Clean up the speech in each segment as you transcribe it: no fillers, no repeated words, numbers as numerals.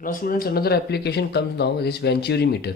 So now students, another application comes now, this venturimeter.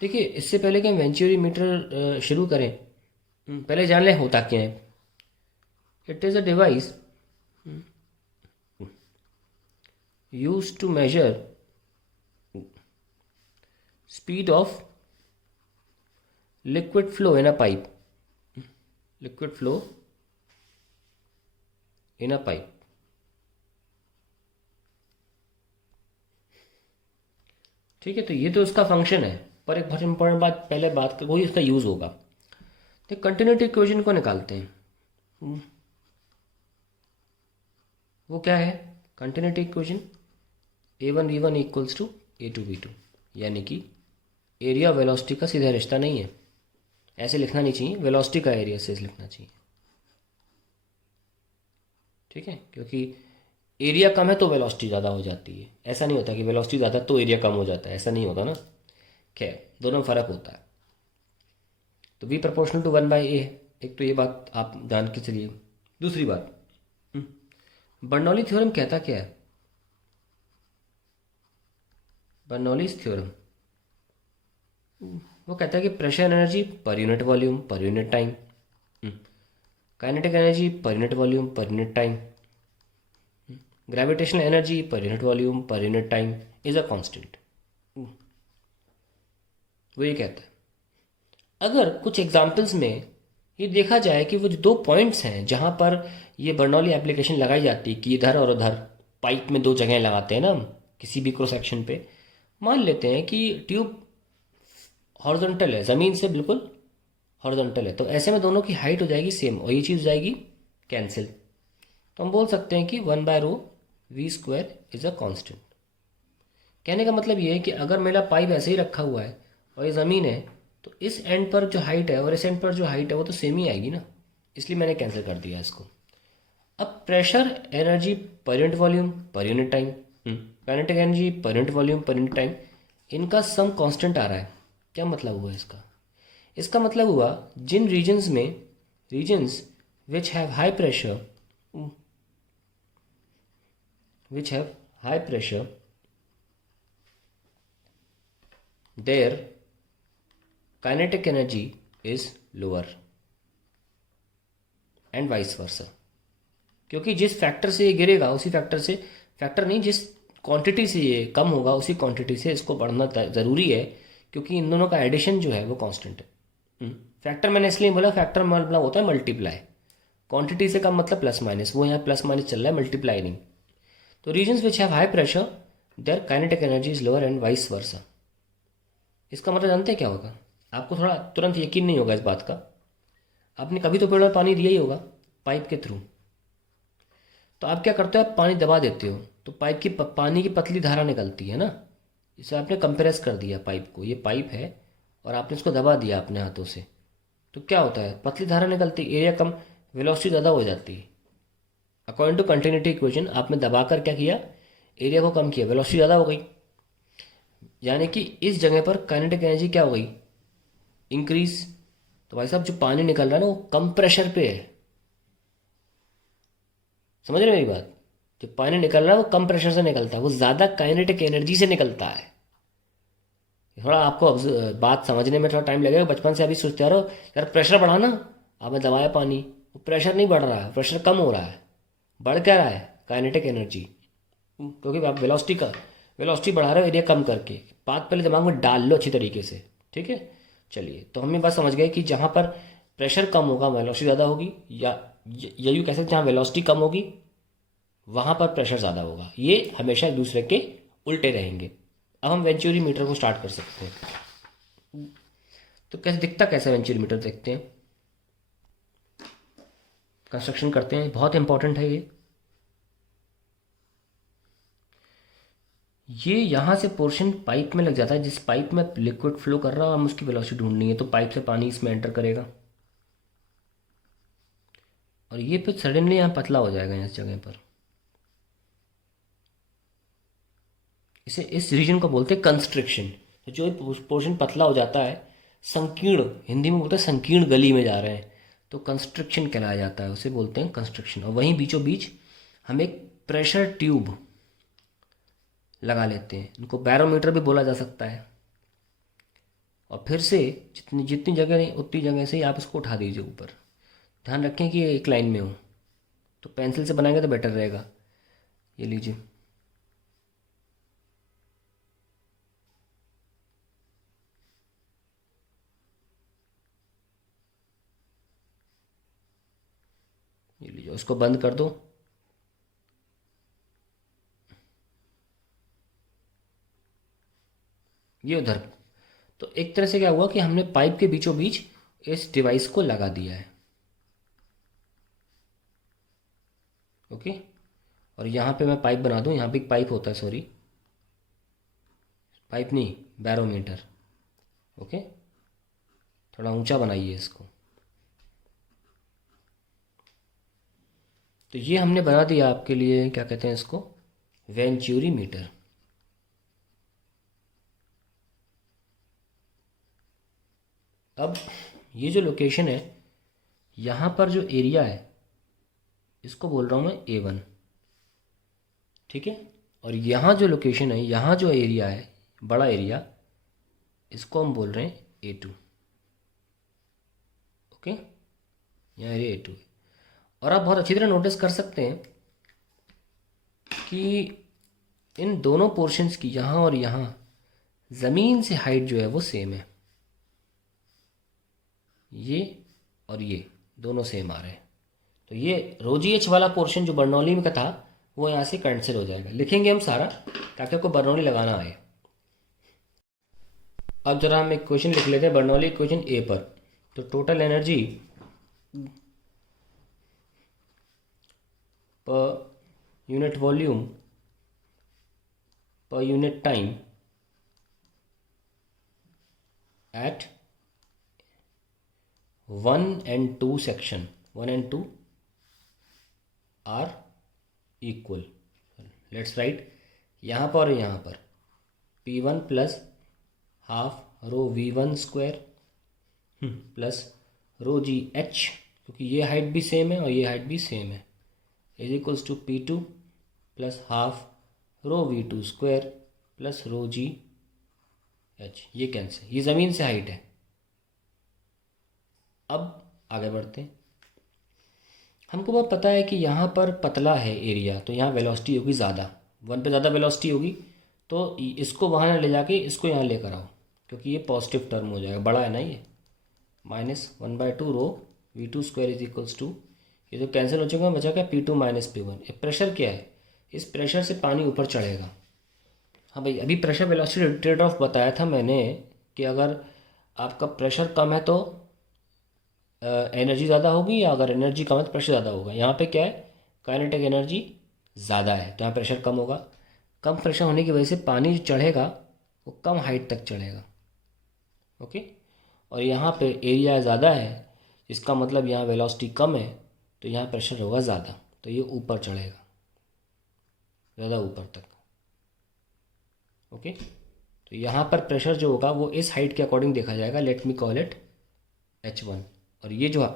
देखिए, इससे पहले कि हम वेंचुरीमीटर शुरू करें, पहले जान लें होता क्या है. It is a device used to measure speed of liquid flow in a pipe. Liquid flow in a pipe. ठीक है, तो ये तो उसका फंक्शन है, पर एक बहुत इंपॉर्टेंट बात पहले बात कर, वही उसका यूज़ होगा. तो कंटिन्यूटी इक्वेशन को निकालते हैं. वो क्या है continuity equation? A1 V1 equals to A2 V2, यानी कि एरिया वेलोसिटी का सीधा रिश्ता नहीं है. ऐसे लिखना नहीं चाहिए, वेलोसिटी का एरिया से लिखना चाहिए. ठीक है, क्योंकि एरिया कम है तो वेलोसिटी ज़्यादा हो जाती है. ऐसा नहीं होता कि वेलोसिटी ज़्यादा तो एरिया कम हो जाता है, ऐसा नहीं होता ना. खैर, दोनों में फ़र्क होता है. तो V प्रोपोर्शनल टू 1/A है. एक तो ये बात आप जान के चलिए. दूसरी बात, बर्नौली थ्योरम कहता क्या है? बर्नौलीज थ्योरम वो कहता है कि pressure energy per unit volume per unit time, kinetic energy per unit volume per unit time, gravitational energy per unit volume per unit time is a constant. वो ये कहता है. अगर कुछ एग्जाम्पल्स में ये देखा जाए कि वो जो दो पॉइंट्स हैं जहाँ पर ये बर्नौली एप्लीकेशन लगाई जाती है कि इधर और उधर पाइप में दो जगह लगाते हैं ना हम किसी भी क्रॉस सेक्शन पे, मान लेते हैं कि ट्यूब हॉरिजॉन्टल है, ज़मीन से बिल्कुल हॉरिजॉन्टल है, तो ऐसे में दोनों की हाइट हो जाएगी सेम और ये चीज़ हो जाएगी कैंसिल. तो हम बोल सकते हैं कि 1/ρ V² इज़ अ कांस्टेंट. कहने का मतलब ये है कि अगर मेरा पाइप ऐसे ही रखा हुआ है और ये ज़मीन है, तो इस एंड पर जो हाइट है और इस एंड पर जो हाइट है वो तो सेम ही आएगी ना, इसलिए मैंने कैंसिल कर दिया इसको. अब pressure energy per unit volume per unit time, kinetic energy per unit volume per unit time, इनका सम कांस्टेंट आ रहा है. क्या मतलब हुआ इसका? इसका मतलब हुआ जिन रीजन्स में, regions which have high pressure, which have high pressure, there kinetic energy is lower and vice versa. क्योंकि जिस फैक्टर से ये गिरेगा उसी फैक्टर से, फैक्टर नहीं, जिस क्वांटिटी से ये कम होगा उसी क्वांटिटी से इसको बढ़ना ज़रूरी है, क्योंकि इन दोनों का एडिशन जो है वो कांस्टेंट है. फैक्टर मैंने इसलिए बोला, फैक्टर मतलब होता है मल्टीप्लाई, क्वांटिटी से कम मतलब प्लस माइनस, वो यहाँ प्लस माइनस चल रहा है, मल्टीप्लाई नहीं. तो regions which have high pressure there kinetic energy is lower and vice versa. इसका मतलब जानते हैं क्या होगा? आपको थोड़ा तुरंत यकीन नहीं होगा इस बात का. आपने कभी तो पेड़ में पानी दिया ही होगा पाइप के थ्रू. तो आप क्या करते हो, आप पानी दबा देते हो तो पाइप की पानी की पतली धारा निकलती है ना. इसे आपने कंप्रेस कर दिया पाइप को, ये पाइप है और आपने इसको दबा दिया अपने हाथों से, तो क्या होता है, पतली धारा निकलती, एरिया कम, वेलोसिटी ज़्यादा हो जाती है. अकॉर्डिंग टू कंटिन्यूटी इक्वेशन आपने दबाकर क्या किया, एरिया को कम किया, वेलोसिटी ज़्यादा हो गई, यानी कि इस जगह पर काइनेटिक एनर्जी क्या हो गई, इंक्रीज. तो भाई साहब जो पानी निकल रहा है ना वो कम प्रेशर पे है. समझ रहे हो मेरी बात? जो पानी निकल रहा है वो कम प्रेशर से निकलता है, वो ज़्यादा काइनेटिक एनर्जी से निकलता है. थोड़ा आपको बात समझने में थोड़ा टाइम लगेगा. बचपन से अभी सोचते आ रहे हो यार प्रेशर बढ़ाना, आपने दबाया पानी, वो प्रेशर नहीं बढ़ रहा है, प्रेशर कम हो रहा है. बढ़ क्या रहा है, काइनेटिक एनर्जी. क्योंकि आप वेलोसिटी बढ़ा रहे हो एरिया कम करके. बात पहले दिमाग में डाल लो अच्छी तरीके से. ठीक है, चलिए, तो हम ये बात समझ गए कि जहाँ पर प्रेशर कम होगा वेलोसिटी ज़्यादा होगी, या यूँ कह सकते जहाँ वेलोसिटी कम होगी वहाँ पर प्रेशर ज़्यादा होगा. ये हमेशा एक दूसरे के उल्टे रहेंगे. अब हम वेंचुरी मीटर को स्टार्ट कर सकते हैं. तो कैसे दिखता, कैसे वेंचुरी मीटर देखते हैं, कंस्ट्रक्शन करते हैं, बहुत इंपॉर्टेंट है ये यहाँ से पोर्शन पाइप में लग जाता है. जिस पाइप में लिक्विड फ्लो कर रहा है हम उसकी वेलोसिटी ढूंढनी है, तो पाइप से पानी इसमें एंटर करेगा और ये फिर सडनली यहाँ पतला हो जाएगा इस जगह पर. इसे, इस रीजन को बोलते हैं कंस्ट्रिक्शन. जो पोर्शन पतला हो जाता है, संकीर्ण, हिंदी में बोलते हैं संकीर्ण गली में जा रहे हैं, तो कंस्ट्रक्शन कहलाया जाता है, उसे बोलते हैं कंस्ट्रक्शन। और वहीं बीचों बीच हम एक प्रेशर ट्यूब लगा लेते हैं, इनको बैरोमीटर भी बोला जा सकता है। और फिर से जितनी जितनी जगह नहीं उतनी जगह से ही आप इसको उठा दीजिए ऊपर। ध्यान रखें कि ये एक लाइन में हो, तो पेंसिल से बनाएंगे तो बेटर रहेगा। ये लीजिए, ये लीजिए, उसको बंद कर दो। ये उधर। तो एक तरह से क्या हुआ कि हमने पाइप के बीचों बीच इस डिवाइस को लगा दिया है। ओके। और यहाँ पे मैं पाइप बना दूँ, यहाँ पे एक पाइप होता है, सॉरी पाइप नहीं, बैरोमीटर। ओके, थोड़ा ऊंचा बनाइए इसको। तो ये हमने बना दिया आपके लिए, क्या कहते हैं इसको, वेंचुरी मीटर। अब ये जो लोकेशन है, यहाँ पर जो एरिया है इसको बोल रहा हूँ मैं A1, ठीक है। और यहाँ जो लोकेशन है, यहाँ जो एरिया है, बड़ा एरिया, इसको हम बोल रहे हैं A2। ओके, यहाँ एरिया A2 है। और आप बहुत अच्छी तरह नोटिस कर सकते हैं कि इन दोनों पोर्शंस की, यहाँ और यहाँ, ज़मीन से हाइट जो है वो सेम है। ये और ये दोनों सेम आ रहे हैं। तो ये रोजीएच वाला पोर्शन जो बर्नौली में का था वो यहाँ से कैंसिल हो जाएगा। लिखेंगे हम सारा ताकि आपको बर्नौली लगाना आए। अब जरा हम एक क्वेश्चन लिख लेते हैं, बर्नौली इक्वेशन ए पर। तो total energy per unit volume per unit time at 1 and 2 section, 1 and 2 are equal. Let's write, यहाँ पर और यहाँ पर P1 plus half rho V1 square plus rho जी एच, क्योंकि ये हाइट भी सेम है और ये हाइट भी सेम है, is equals to P2 plus half rho V2 square plus rho ji H. ये कैंसिल, ये ज़मीन से हाइट है। अब आगे बढ़ते हैं। हमको बहुत पता है कि यहाँ पर पतला है एरिया, तो यहाँ वेलोसिटी होगी ज़्यादा, 1 पे ज़्यादा वेलोसिटी होगी। तो इसको वहाँ ले जाके इसको यहाँ लेकर आओ, क्योंकि ये पॉजिटिव टर्म हो जाएगा, बड़ा है ना ये, -1/2 rho V2 square is equals to, ये तो कैंसिल हो चुका है, बचा क्या P2 माइनस P1। ये प्रेशर क्या है, इस प्रेशर से पानी ऊपर चढ़ेगा। हाँ भाई, अभी प्रेशर वेलोसिटी ट्रेड ऑफ बताया था मैंने कि अगर आपका प्रेशर कम है तो एनर्जी ज़्यादा होगी, या अगर एनर्जी कम है तो प्रेशर ज़्यादा होगा। यहाँ पे क्या है, काइनेटिक एनर्जी ज़्यादा है तो यहाँ प्रेशर कम होगा। कम प्रेशर होने की वजह से पानी जो चढ़ेगा वो कम हाइट तक चढ़ेगा। ओके, और यहाँ पे एरिया ज़्यादा है, इसका मतलब यहाँ वेलोसिटी कम है तो यहाँ प्रेशर होगा ज़्यादा, तो ये ऊपर चढ़ेगा, ज़्यादा ऊपर तक। ओके, तो यहाँ पर प्रेशर जो होगा वो इस हाइट के अकॉर्डिंग देखा जाएगा। Let me call it H1। और ये जो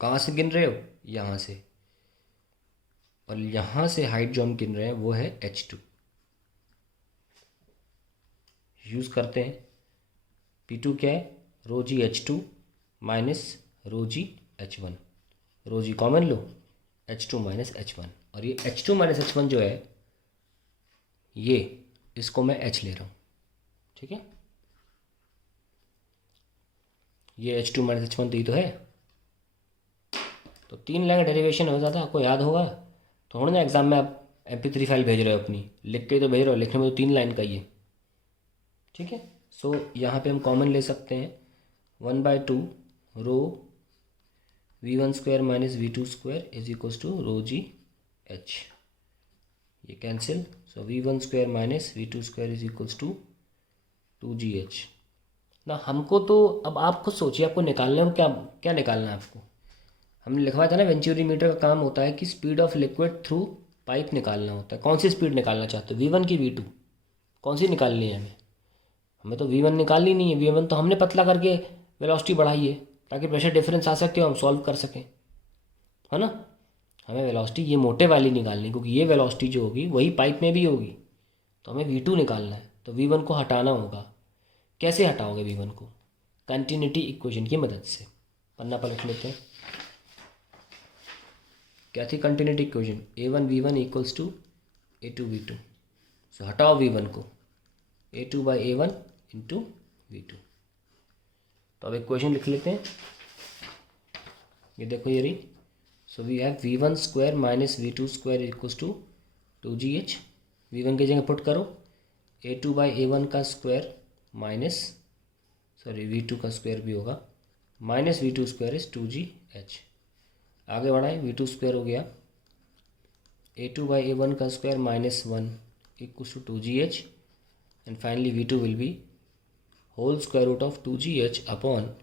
कहाँ से गिन रहे हो, यहाँ से, और यहाँ से हाइट जो हम गिन रहे हैं वो है H2। यूज़ करते हैं, P2 क्या है, रो जी H2 माइनस रो जी H1, रो जी कॉमन लो, H2 माइनस H1। और ये H2 माइनस H1 जो है, ये इसको मैं H ले रहा हूँ, ठीक है। ये H2 माइनस H1 तो ये तो है। तो 3 लाइन डेरिवेशन हो जाता है, आपको याद होगा। थोड़ा ना एग्जाम में आप MP3 फाइल भेज रहे हो अपनी, लिख के तो भेज रहे हो, लिखने में तो 3 लाइन का ही है, ठीक है। सो यहाँ पे हम कॉमन ले सकते हैं 1/2 rho V1 square minus V2 square is equals to rho ji H. ये cancel, so V1 square minus V2 square is equals to 2GH ना। हमको तो अब आप खुद सोचिए, आपको निकालना है, क्या क्या निकालना है आपको। हमने लिखवाया था ना, वेंचुरी मीटर का काम होता है कि speed of liquid through pipe निकालना होता है। कौन सी स्पीड निकालना चाहते हो, V1 की V2, कौन सी निकालनी है हमें। हमें तो V1 निकालनी नहीं है, V1 तो हमने पतला करके वेलोसिटी बढ़ाई है, ताकि प्रेशर डिफरेंस आ सकते हो हम सॉल्व कर सकें, है ना। हमें वेलोसिटी ये मोटे वाली निकालनी, क्योंकि ये वेलोसिटी जो होगी वही पाइप में भी होगी, तो हमें V2 निकालना है। तो V1 को हटाना होगा। कैसे हटाओगे V1 को? कंटिन्यूटी इक्वेशन की मदद से। पन्ना पलट लेते हैं। क्या थी continuity equation? A1V1 equals to A2V2। So हटाओ V1 को, A2/A1 इंटू V2। तो अब इक्वेशन लिख लेते हैं। ये देखो ये रही। So we have V1 square minus V2 square equals to 2GH। V1 की जगह पुट करो, A2/A1 का स्क्वायर माइनस, सॉरी V2 का स्क्वायर भी होगा, minus V2 square is 2GH। आगे बढ़ाएं, V2 स्क्वायर हो गया A2/A1 का square minus 1 equals to 2GH, and finally V2 will be whole square root of 2GH upon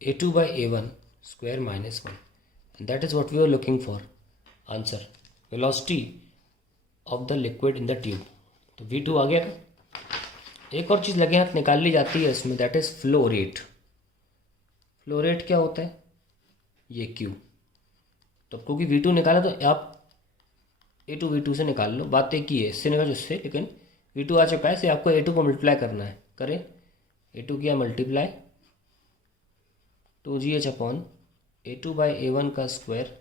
A2/A1 square minus 1, and that is what we are looking for. Answer, velocity of the liquid in the tube. तो V2 आ गया। एक और चीज़ लगे हाथ निकाल ली जाती है इसमें, that is flow rate. Flow rate क्या होता है? ये Q। तो क्योंकि V2 निकाला तो आप A2 V2 से निकाल लो, बात एक ही है, इससे निकाल उससे, लेकिन V2 आ चुका है, इसे आपको A2 को मल्टीप्लाई करना है। करें, A2 किया मल्टीप्लाई 2GH अपॉन A2/A1 का स्क्वायर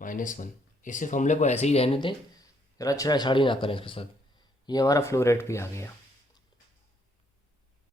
माइनस 1। इसे फॉर्मूले को ऐसे ही रहने दें, रचना छाड़ी ना करें इसके साथ। ये हमारा फ्लो रेट भी आ गया।